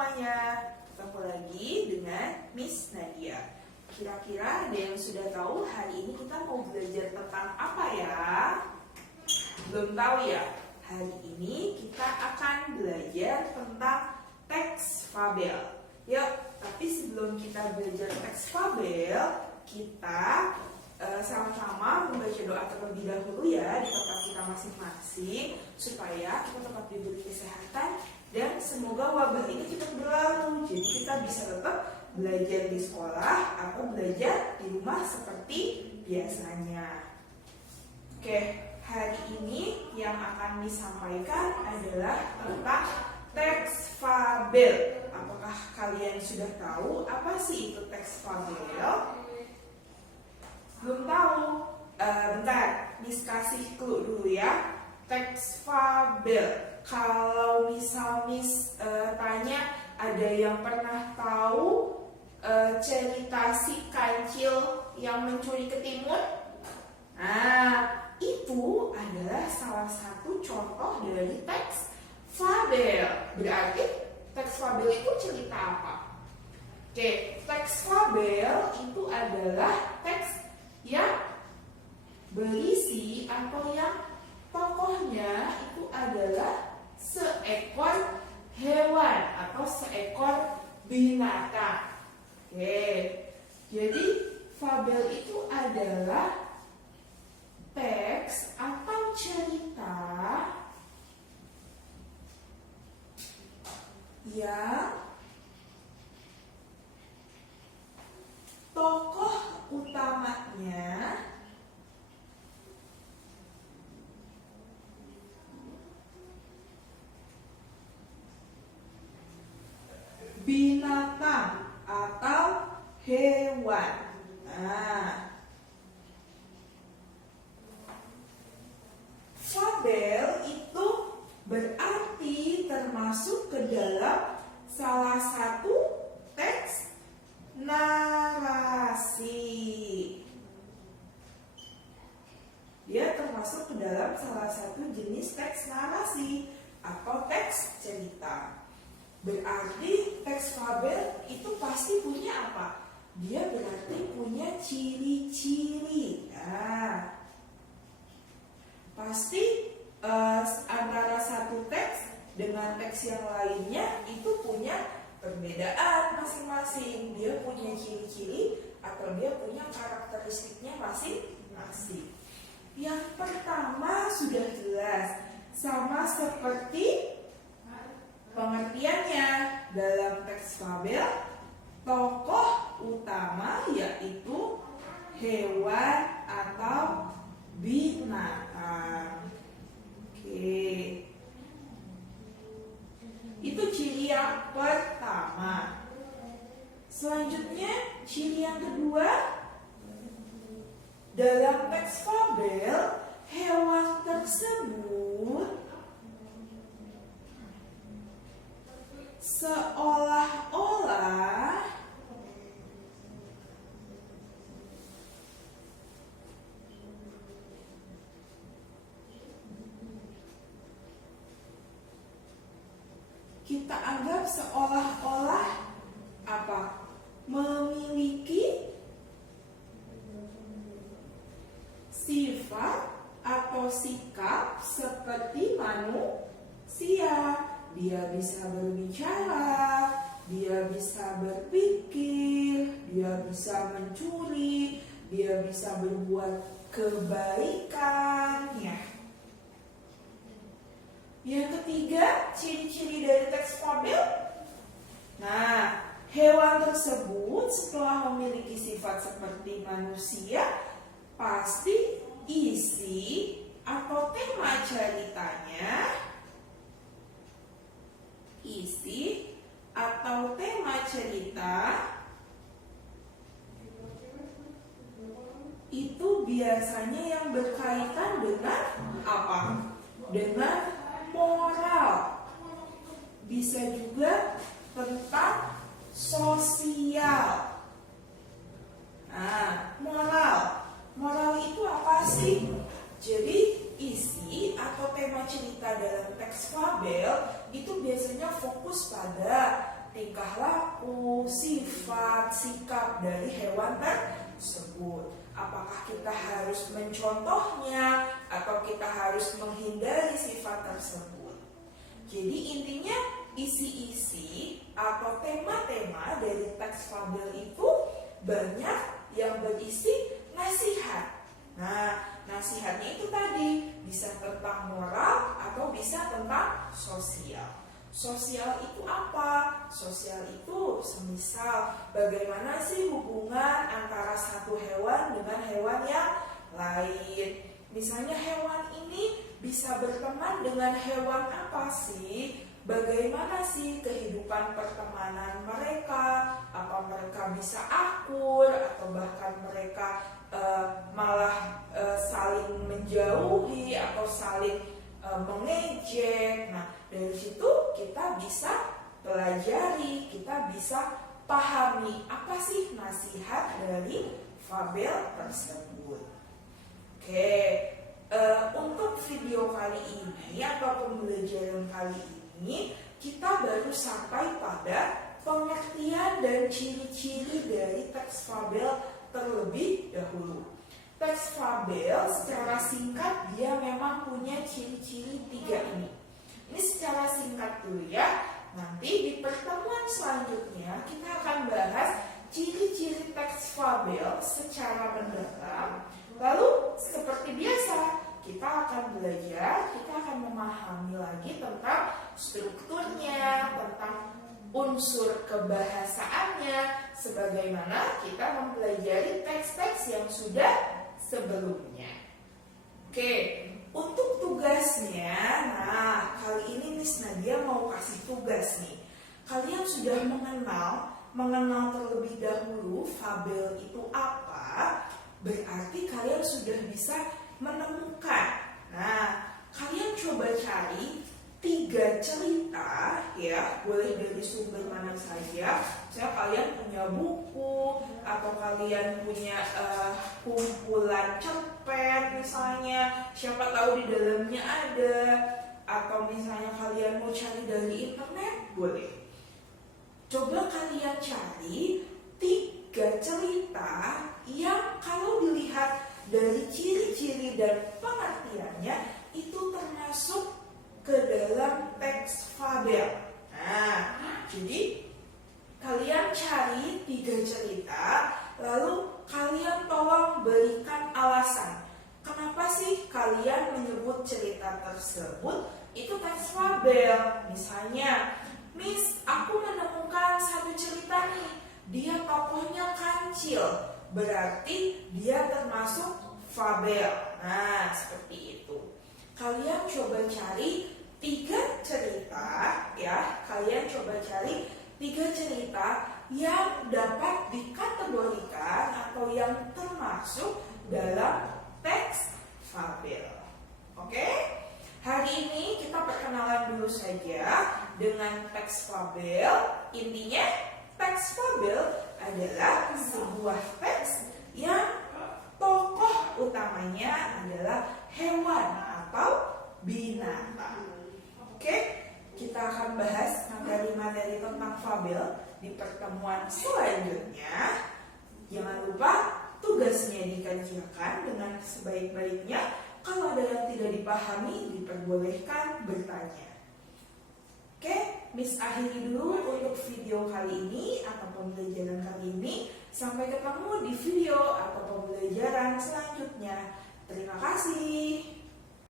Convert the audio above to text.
semuanya, ketemu lagi dengan Miss Nadia. Kira-kira ada yang sudah tahu hari ini kita mau belajar tentang apa ya? Belum tahu ya? Hari ini kita akan belajar tentang teks fabel. Yuk, tapi sebelum kita belajar teks fabel, kita sama-sama membaca doa terlebih dahulu ya di tempat kita masing-masing supaya kita tetap diberi kesehatan dan semoga wabah ini cepat berlalu. Jadi kita bisa tetap belajar di sekolah atau belajar di rumah seperti biasanya. Oke, hari ini yang akan disampaikan adalah tentang teks fabel. Apakah kalian sudah tahu apa sih itu teks fabel? Belum tahu? Bentar, Miss kasih clue dulu ya. Teks fabel. Kalau misal Miss tanya, ada yang pernah tahu cerita si kancil yang mencuri ketimun? Nah, itu adalah salah satu contoh dari teks fabel. Berarti teks fabel itu cerita apa? Oke, teks fabel itu adalah teks yang berisi atau yang tokohnya itu adalah seekor hewan atau seekor binatang. Oke, jadi fabel itu adalah teks atau cerita yang tokoh utamanya binatang atau hewan. Nah, fabel itu berarti termasuk ke dalam salah satu teks narasi. Dia termasuk ke dalam salah satu jenis teks narasi atau teks cerita. Berarti teks fabel itu pasti punya apa? Dia berarti punya ciri-ciri. Nah, pasti antara satu teks dengan teks yang lainnya itu punya perbedaan masing-masing. Dia punya ciri-ciri atau dia punya karakteristiknya masing-masing. Yang pertama sudah jelas, sama seperti pengertiannya dalam teks fabel, tokoh utama yaitu hewan atau binatang. Oke, itu ciri yang pertama. Selanjutnya ciri yang kedua, dalam teks fabel hewan tersebut seolah-olah kita anggap seolah-olah apa? Memiliki sifat atau sikap seperti manusia. Dia bisa berbicara, dia bisa berpikir, dia bisa mencuri, dia bisa berbuat kebaikan ya. Yang ketiga, ciri-ciri dari teks fabel. Nah, hewan tersebut setelah memiliki sifat seperti manusia, pasti isi atau tema cerita itu biasanya yang berkaitan dengan apa? Dengan moral. Bisa juga tentang sosial. Nah, moral. Moral itu apa sih? Jadi isi atau tema cerita dalam teks fabel itu biasanya fokus pada tingkah laku, sifat, sikap dari hewan tersebut. Apakah kita harus mencontohnya atau kita harus menghindari sifat tersebut. Jadi intinya isi-isi atau tema-tema dari teks fabel itu banyak yang berisi nasihat. Nah, nasihatnya itu tadi bisa tentang moral atau bisa tentang sosial. Sosial itu apa? Sosial itu semisal bagaimana sih hubungan antara satu hewan dengan hewan yang lain. Misalnya hewan ini bisa berteman dengan hewan apa sih? Bagaimana sih kehidupan pertemanan mereka? Apa mereka bisa akur atau bahkan mereka malah saling menjauhi atau saling mengejek. Nah, dari situ kita bisa pelajari, kita bisa pahami apa sih nasihat dari fabel tersebut. Oke, untuk video kali ini atau pembelajaran kali ini kita baru sampai pada pengertian dan ciri-ciri dari teks fabel terlebih dahulu. Teks fabel secara singkat dia memang punya ciri-ciri 3 ini. Ini secara singkat dulu ya. Nanti di pertemuan selanjutnya kita akan bahas ciri-ciri teks fabel secara mendalam. Lalu seperti biasa kita akan belajar, kita akan memahami lagi tentang strukturnya, tentang unsur kebahasaannya, sebagaimana kita mempelajari teks-teks yang sudah sebelumnya. Oke, untuk tugasnya, nah kali ini Miss Nadia mau kasih tugas nih. Kalian sudah mengenal terlebih dahulu fabel itu apa, berarti kalian sudah bisa menemukan. Nah, kalian coba cari 3 cerita ya, boleh dari sumber mana saja. Misalnya kalian punya buku atau kalian punya kumpulan cerpen misalnya, siapa tahu di dalamnya ada, atau misalnya kalian mau cari dari internet, boleh. Coba kalian cari 3 cerita yang kalau dilihat dari ciri-ciri dan pengertiannya itu termasuk ke dalam teks fabel. Nah, jadi kalian cari 3 cerita, lalu kalian tolong berikan alasan. Kenapa sih kalian menyebut cerita tersebut itu teks fabel? Misalnya, Miss, aku menemukan satu cerita nih, dia tokohnya kancil, berarti dia termasuk fabel. Nah, seperti itu. Kalian coba cari 3 cerita ya, kalian coba cari 3 cerita yang dapat dikategorikan atau yang termasuk dalam teks fabel. Oke? Hari ini kita perkenalan dulu saja dengan teks fabel. Intinya teks fabel adalah sebuah teks yang tokoh utamanya adalah hewan atau binatang. Oke, kita akan bahas materi-materi tentang fabel di pertemuan selanjutnya. Jangan lupa tugasnya dikerjakan dengan sebaik-baiknya. Kalau ada yang tidak dipahami, diperbolehkan bertanya. Oke, Miss akhiri dulu untuk video kali ini atau pembelajaran kali ini. Sampai ketemu di video atau pembelajaran selanjutnya. Terima kasih.